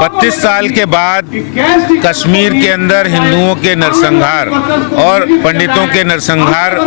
32 साल के बाद कश्मीर के अंदर हिंदुओं के नरसंहार और पंडितों के नरसंहार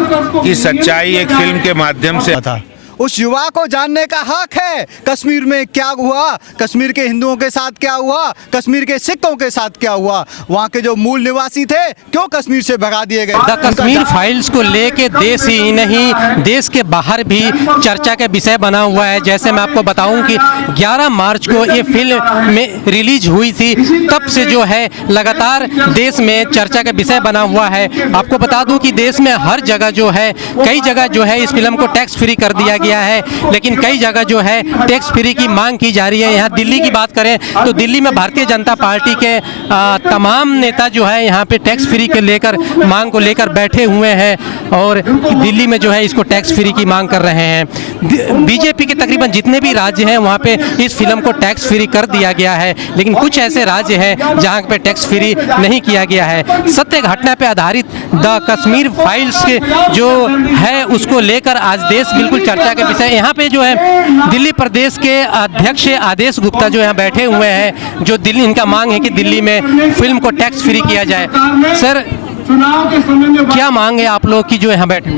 की सच्चाई एक फिल्म के माध्यम से था। उस युवा को जानने का हक है कश्मीर में क्या हुआ, कश्मीर के हिंदुओं के साथ क्या हुआ, कश्मीर के सिखों के साथ क्या हुआ, वहाँ के जो मूल निवासी थे क्यों कश्मीर से भगा दिए गए। द कश्मीर फाइल्स को लेके देश ही नहीं देश के बाहर भी चर्चा का विषय बना हुआ है। जैसे मैं आपको बताऊं कि 11 मार्च को ये फिल्म में रिलीज हुई थी, तब से जो है लगातार देश में चर्चा का विषय बना हुआ है। आपको बता दूं कि देश में हर जगह जो है, कई जगह जो है इस फिल्म को टैक्स फ्री कर दिया गया है, लेकिन कई जगह जो है टैक्स फ्री की मांग की जा रही है। यहाँ दिल्ली की बात करें तो दिल्ली में भारतीय जनता पार्टी के तमाम नेता जो है यहाँ पे टैक्स फ्री के लेकर मांग को लेकर बैठे हुए हैं और दिल्ली में जो है इसको टैक्स फ्री की मांग कर रहे हैं। बीजेपी के तकरीबन जितने भी राज्य हैं वहाँ पे इस फिल्म को टैक्स फ्री कर दिया गया है, लेकिन कुछ ऐसे राज्य हैं जहाँ पे टैक्स फ्री नहीं किया गया है। सत्य घटना पे आधारित द कश्मीर फाइल्स के जो है उसको लेकर आज देश बिल्कुल चर्चा के विषय। यहाँ पे जो है दिल्ली प्रदेश के अध्यक्ष आदेश गुप्ता जो यहाँ बैठे हुए हैं, जो दिल्ली इनका मांग है कि दिल्ली में फिल्म को टैक्स फ्री किया जाए। सर, क्या मांग है आप लोग की जो यहाँ बैठे?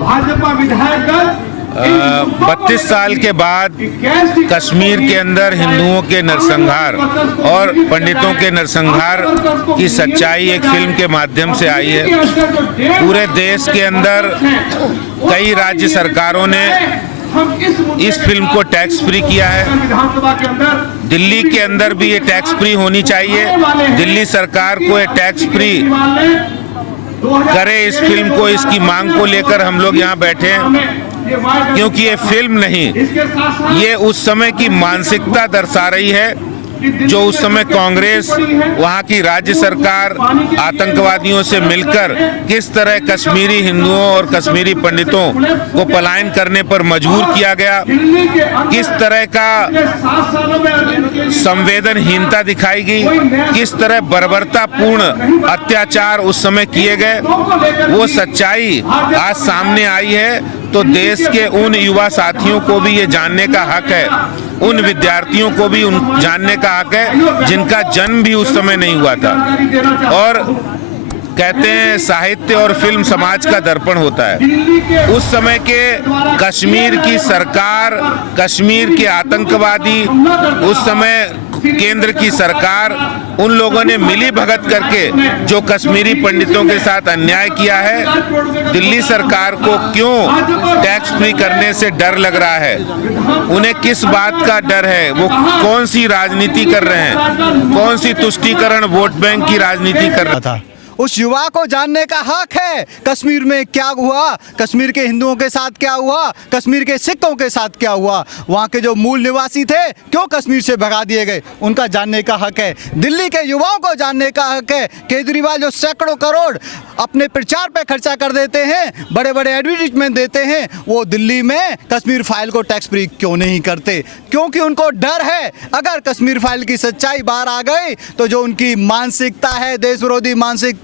32 साल के बाद कश्मीर के अंदर हिंदुओं के नरसंहार और पंडितों के नरसंहार की सच्चाई एक फिल्म के माध्यम से आई है। पूरे देश के अंदर कई राज्य सरकारों ने इस फिल्म को टैक्स फ्री किया है। दिल्ली के अंदर भी ये टैक्स फ्री होनी चाहिए। दिल्ली सरकार को ये टैक्स फ्री करे इस फिल्म को, इसकी मांग को लेकर हम लोग यहाँ बैठे हैं, क्योंकि ये फिल्म नहीं, ये उस समय की मानसिकता दर्शा रही है जो उस समय कांग्रेस, वहाँ की राज्य सरकार आतंकवादियों से मिलकर किस तरह कश्मीरी हिंदुओं और कश्मीरी पंडितों को पलायन करने पर मजबूर किया गया, किस तरह का संवेदनहीनता दिखाई गई, किस तरह बर्बरतापूर्ण अत्याचार उस समय किए गए, वो सच्चाई आज सामने आई है। तो देश के उन युवा साथियों को भी ये जानने का हक है, उन विद्यार्थियों को भी जानने का हक है जिनका जन्म भी उस समय नहीं हुआ था। और कहते हैं साहित्य और फिल्म समाज का दर्पण होता है। उस समय के कश्मीर की सरकार, कश्मीर के आतंकवादी, उस समय केंद्र की सरकार, उन लोगों ने मिली भगत करके जो कश्मीरी पंडितों के साथ अन्याय किया है। दिल्ली सरकार को क्यों टैक्स फ्री करने से डर लग रहा है? उन्हें किस बात का डर है? वो कौन सी राजनीति कर रहे हैं? कौन सी तुष्टीकरण वोट बैंक की राजनीति कर रहा था? उस युवा को जानने का हक है कश्मीर में क्या हुआ, कश्मीर के हिंदुओं के साथ क्या हुआ, कश्मीर के सिखों के साथ क्या हुआ, वहाँ के जो मूल निवासी थे क्यों कश्मीर से भगा दिए गए, उनका जानने का हक है। दिल्ली के युवाओं को जानने का हक है। केजरीवाल जो सैकड़ों करोड़ अपने प्रचार पे खर्चा कर देते हैं, बड़े बड़े एडवर्टीजमेंट देते हैं, वो दिल्ली में कश्मीर फाइल को टैक्स फ्री क्यों नहीं करते? क्योंकि उनको डर है अगर कश्मीर फाइल की सच्चाई बाहर आ गई तो जो उनकी मानसिकता है, देश विरोधी मानसिकता,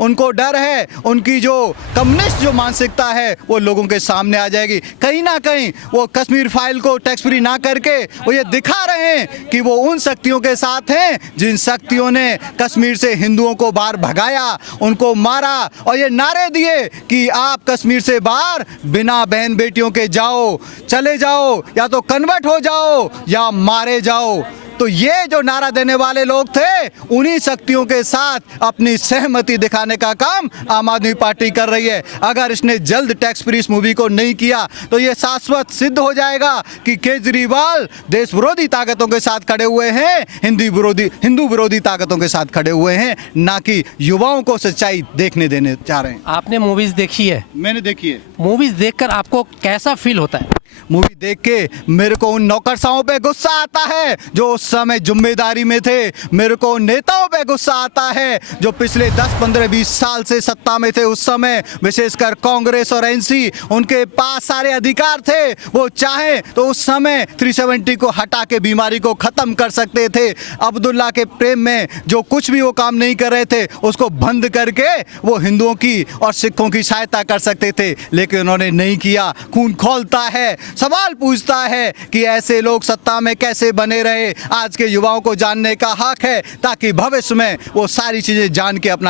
उनको डर है, उनकी जो कम्युनिस्ट जो मानसिकता है वो लोगों के सामने आ जाएगी। कहीं ना कहीं वो कश्मीर फाइल को टैक्स फ्री ना करके वो ये दिखा रहे हैं कि वो उन शक्तियों के साथ हैं जिन शक्तियों ने कश्मीर से हिंदुओं को बाहर भगाया, उनको मारा और ये नारे दिए कि आप कश्मीर से बाहर बिना बहन बेटियों के जाओ, चले जाओ, या तो कन्वर्ट हो जाओ या मारे जाओ। तो ये जो नारा देने वाले लोग थे, उन्हीं शक्तियों के साथ अपनी सहमति दिखाने का काम आम आदमी पार्टी कर रही है। अगर इसने जल्द टैक्स फ्री इस मूवी को नहीं किया तो ये शाश्वत सिद्ध हो जाएगा कि केजरीवाल देश विरोधी ताकतों के साथ खड़े हुए हैं, हिंदू विरोधी ताकतों के साथ खड़े हुए हैं, ना कि युवाओं को सच्चाई देखने देने चाह रहे हैं। आपने मूवीज देखी है? मैंने देखी है। मूवीज देखकर आपको कैसा फील होता है? मूवी देख के मेरे को उन नौकरशाहों पे गुस्सा आता है जो उस समय जिम्मेदारी में थे। मेरे को नेताओं पे गुस्सा आता है जो पिछले 10, 15, 20 साल से सत्ता में थे। उस समय विशेषकर कांग्रेस और एनसी, उनके पास सारे अधिकार थे। वो चाहे तो उस समय 370 को हटा के बीमारी को खत्म कर सकते थे। अब्दुल्ला के प्रेम में जो कुछ भी वो काम नहीं कर रहे थे उसको बंद करके वो हिंदुओं की और सिखों की सहायता कर सकते थे, लेकिन उन्होंने नहीं किया। खून खौलता है सवाल पूछता है कि ऐसे लोग सत्ता में कैसे बने रहे। आज के युवाओं को जानने का हक है ताकि भविष्य में वो सारी चीजें जान के अपना